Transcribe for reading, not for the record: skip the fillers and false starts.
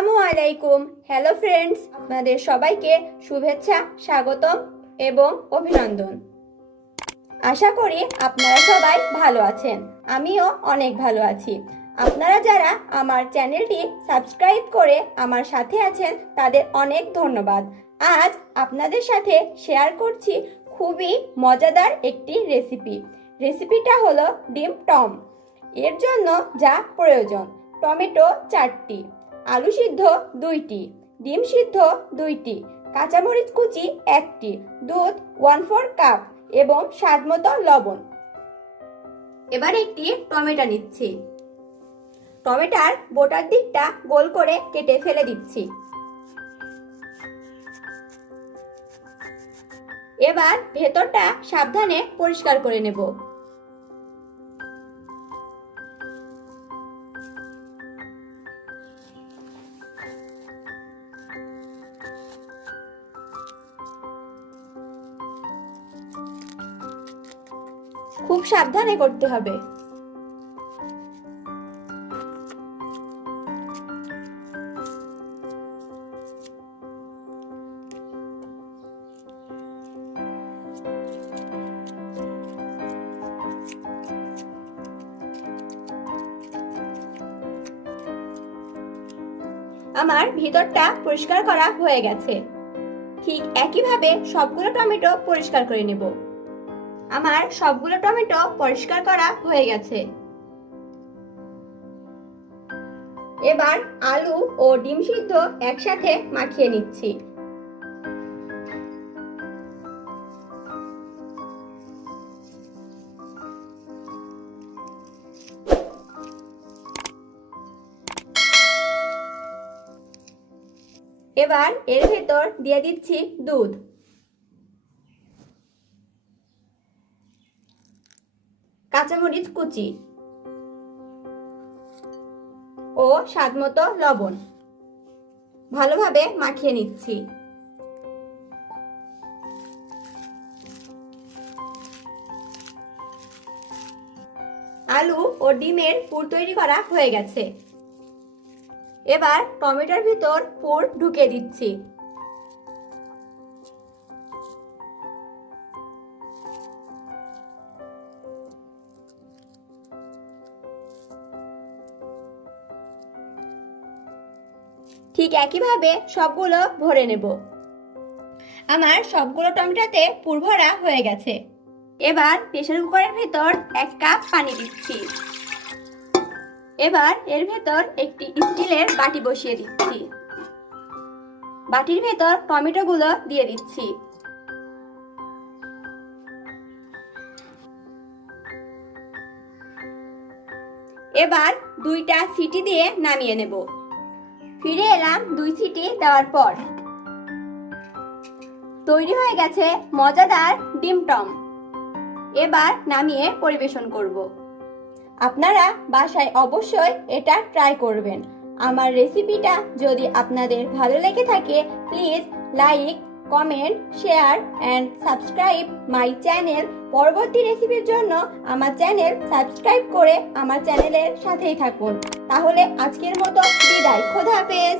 আসসালামু আলাইকুম। Hello friends, আপনাদের সবাইকে শুভেচ্ছা, স্বাগতম এবং অভিনন্দন। আশা করি আপনারা সবাই ভালো আছেন। আমিও অনেক ভালো আছি। আপনারা যারা আমার চ্যানেলটি সাবস্ক্রাইব করে আমার সাথে আছেন তাদের অনেক ধন্যবাদ। আজ আপনাদের সাথে শেয়ার করছি খুবই মজাদার একটি রেসিপিটা হলো ডিম টম। এর জন্য যা প্রয়োজন: টমেটো 4টি, আলু সিদ্ধ 2টি, ডিম সিদ্ধ 2টি, কাঁচামরিচ কুচি 1টি, দুধ 1/4 কাপ এবং স্বাদমতো লবণ। এবার একটি টমেটো নিচ্ছি। টমেটোর বোটার দিকটা গোল করে কেটে ফেলে দিচ্ছি। এবার ভেতরটা সাবধানে পরিষ্কার করে নেব। খুব সাবধানে করতে হবে। আমার ভিতরটা পরিষ্কার করা হয়ে গেছে। ঠিক একইভাবে সবগুলো টমেটো পরিষ্কার করে নেব। আমার সবগুলো টমেটো পরিষ্কার করা হয়ে গেছে। এবার আলু ও ডিম সিদ্ধ একসাথে মাখিয়ে নিচ্ছি। এবার এর ভেতর দিয়ে দিচ্ছি দুধ, কাঁচামরিচ কুচি ও স্বাদমতো লবণ। ভালোভাবে মাখিয়ে নিচ্ছি। আলু ও ডিমের পুর তৈরি করা হয়ে গেছে। এবার টমেটোর ভিতর পুর ঢুকিয়ে দিচ্ছি। ঠিক একইভাবে সবগুলো ভরে নেব। আমার সবগুলো টমেটোতে পুর ভরা হয়ে গেছে। এবার প্রেসার কুকারের ভেতর 1 কাপ পানি দিচ্ছি। এবার এর ভেতর একটি স্টিলের বাটি বসিয়ে দিচ্ছি। বাটির ভেতর টমেটোগুলো দিয়ে দিচ্ছি। এবার 2টা সিটি দিয়ে নামিয়ে নেব। ফিরে এলাম 2 সিটি দেওয়ার পর। তৈরি হয়ে গেছে মজাদার ডিম টম। এবার নামিয়ে পরিবেশন করব। আপনারা বাসায় অবশ্যই এটা ট্রাই করবেন। আমার রেসিপিটা যদি আপনাদের ভালো লেগে থাকে, please like, comment, share and subscribe my channel. পরবর্তী রেসিপির জন্য আমার চ্যানেল সাবস্ক্রাইব করে আমার চ্যানেলের সাথেই থাকুন। তাহলে আজকের মতো বিদায়। খোদা হাফেজ।